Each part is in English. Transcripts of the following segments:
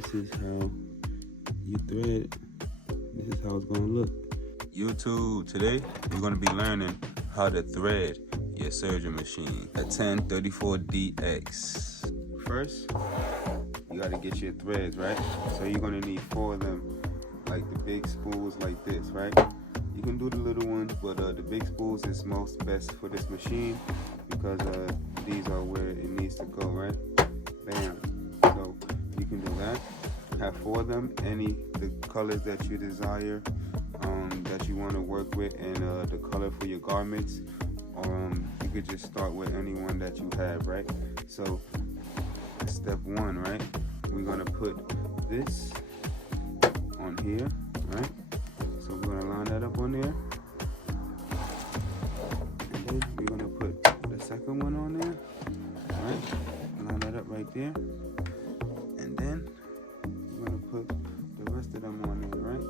this is how you thread. This is how it's gonna look. YouTube, today we're gonna be learning how to thread your serger machine, a 1034DX. First, you gotta get your threads, right? So you're gonna need 4 of them, like the big spools like this, right? You can do the little ones, but the big spools is most best for this machine because these are where it needs to go, right? Bam. So you can do that. Have 4 of them, the colors that you desire, that you want to work with, and the color for your garments. You could just start with any one that you have, right? So step 1, right? We're gonna put this on here, right? So we're gonna line that up on there, and then we're gonna put the second one on there, right? Line that up right there, and then we're gonna put the rest of them on there, right?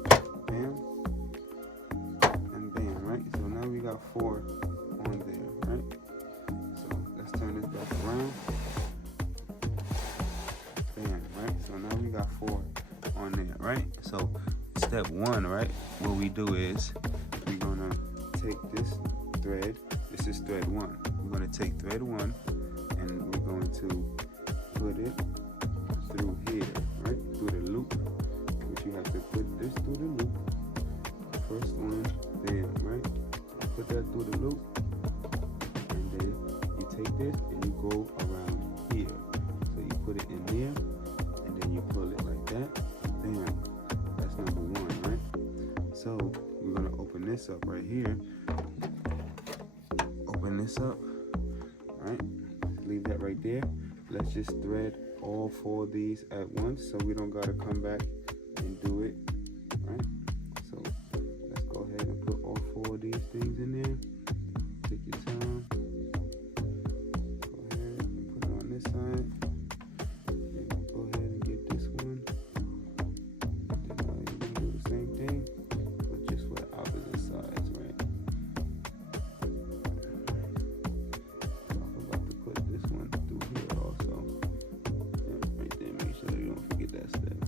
Bam and bam, right? So now we got 4 on there, right? So let's turn this back around. Bam, right? So now we got 4 on there, right? So step 1, right? What we do is we're gonna take this thread. This is thread 1. We're gonna take thread 1 and we're going to put it through here, right? Through the loop. Which you have to put this through the loop. First one, bam, right? Put that through the loop, and then you take this and you go around here. So you put it in there, and then you pull it like that. Bam. That's number 1, right? So we're gonna open this up right here. Open this up, right? Leave that right there. Let's just thread all 4 of these at once, so we don't gotta come back and do it, right? So let's go ahead and put all 4 of these things in there. Take your time. Go ahead and put it on this side. And go ahead and get this one. Then you're gonna do the same thing, but just for the opposite sides, right? So I'm about to put this one through here also. Yeah, right there. Make sure you don't forget that step.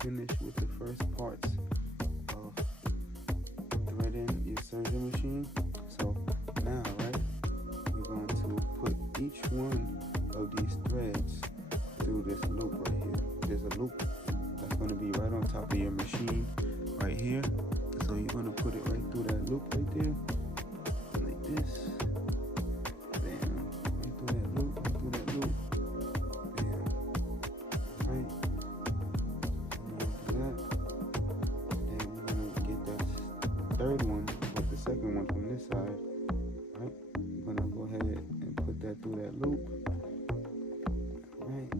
Finish with the first parts of threading your serger machine. So now, right, we're going to put each one of these threads through this loop right here. There's a loop that's going to be right on top of your machine right here. So you're going to put it right through that loop right there, like this. Bam, right through that loop, right through that loop. Bam, right. Third one, but the second one from this side, right? You're gonna go ahead and put that through that loop, right?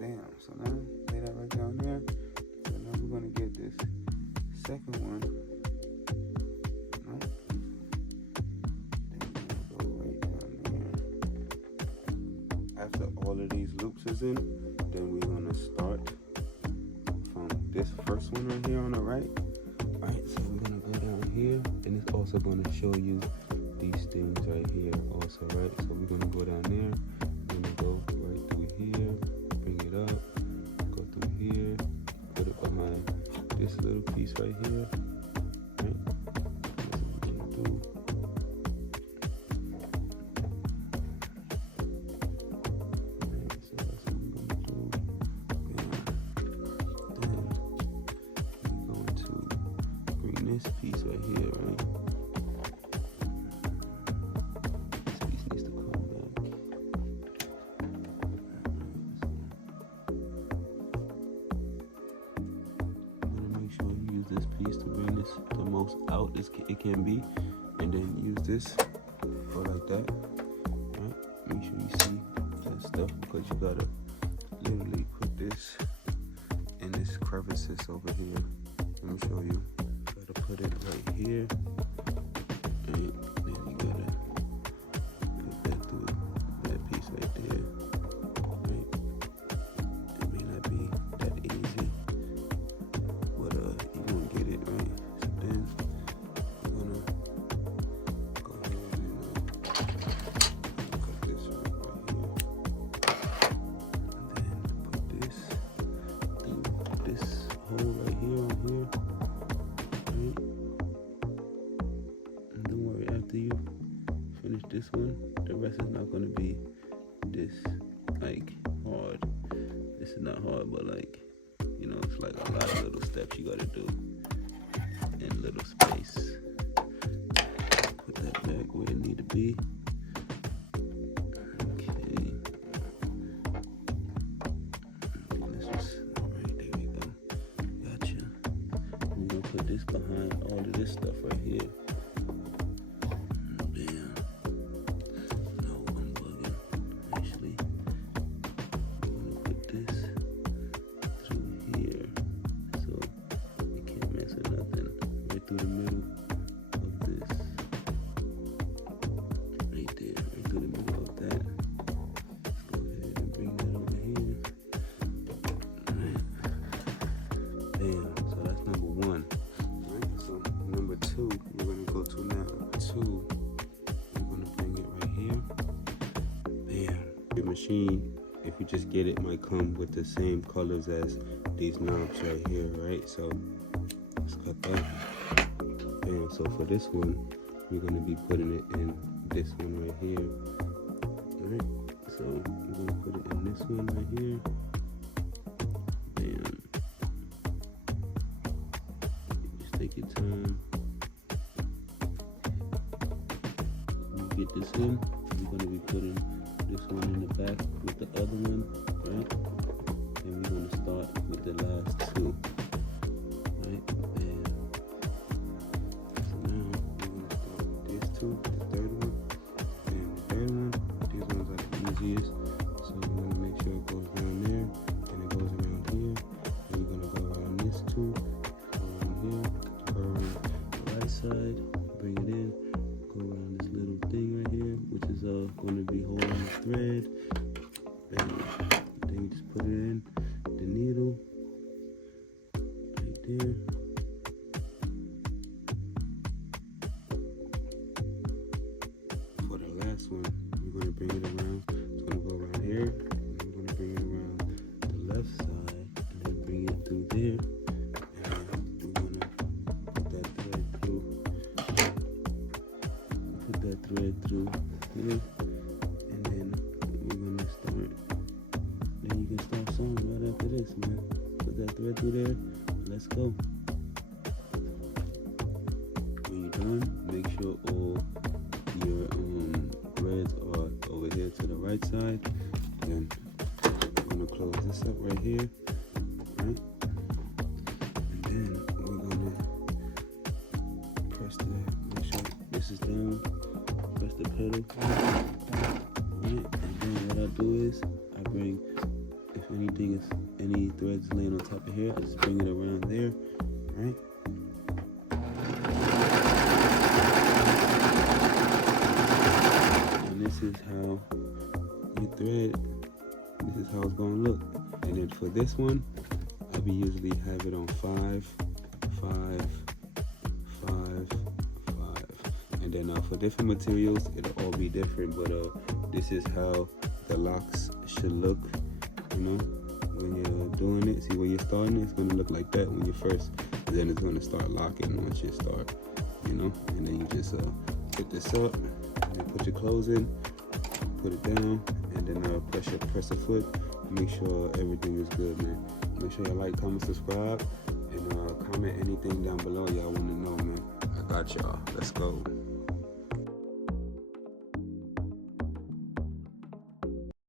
Bam. So now lay that right down there. So now we're gonna get this second one, right? Then we're gonna go right down there. After all of these loops is in, then we're gonna start this first one right here on the right. Alright, so we're gonna go down here, and it's also gonna show you these things right here also, right? So we're gonna go down there, we're gonna go right through here, bring it up, go through here, put it behind this little piece right here, right? That's what we're gonna do. This piece right here, right? This piece needs to come back. this piece to bring this the most out it can be, and then use this, go like that. Right? Make sure you see that stuff, because you gotta literally put this in this crevices over here. Let me show you. You gotta put it right here, and then you gotta put that through that piece right there. Right? It may not be that easy, but you gonna get it, right? So then I'm gonna go ahead and cut this right here, and then put this through this hole right here on here. Right? And don't worry, after you finish this one, the rest is not gonna be this like hard. This is not hard, but like, you know, it's like a lot of little steps you gotta do in little space. Put that back where it need to be. Okay. This was right there. We go. Gotcha. We're gonna put this behind all of this stuff right here. Bam. No, I'm bugging. Actually, I'm gonna put this through here, so it can't mess with nothing. Right through the middle of this. Right there, right through the middle of that. Let's go ahead and bring that over here. Alright. Bam. So that's number one. Alright, so number two, we're gonna go to now. Number two, we're gonna bring it right here. Bam. Your machine, if you just get it, might come with the same colors as these knobs right here, right? So let's cut that. Bam. So for this one, we're gonna be putting it in this one right here. Alright, so we're gonna put it in this one right here. Bam. Just take your time. When you get this in, we're gonna be putting this one in the back with the other one, right? And we're gonna start with the last two. Right? Bam. So now we're gonna start with these two, the third one, and the third one. These ones are the easiest. So we're gonna make sure it goes down there, and it goes around here. And we're gonna go around this two, go around here, go around the right side, bring it in, go around this little thing right here, which is gonna be holding the thread. Bam. Then you just put it in the needle right there. For the last one, we're gonna bring it around. It's gonna go around here, and we're gonna bring it around the left side, and then bring it through there. And we're gonna put that thread through. Put that thread through here, and then we're gonna start. Then you can start sewing right after this, man. Put that thread through there. Let's go. When you're done, make sure all your threads are over here to the right side. Then we're gonna close this up right here, right? And then we're gonna press that. Make sure this is down. Press the pedal. Right? And then what I do is I bring, if anything is any threads laying on top of here, I just bring it around there, right? And this is how you thread. This is how it's gonna look. And then for this one, I be usually have it on 5, 5, 5, 5. And then for different materials, it'll all be different. But this is how the locks should look, you know, when you're doing it. See, when you're starting, it's gonna look like that when you're first. And then it's gonna start locking once you start, you know. And then you just put this up, and then put your clothes in, put it down, and then press a foot. Make sure everything is good, man. Make sure you like, comment, subscribe, and comment anything down below y'all want to know, man. I got y'all. Let's go.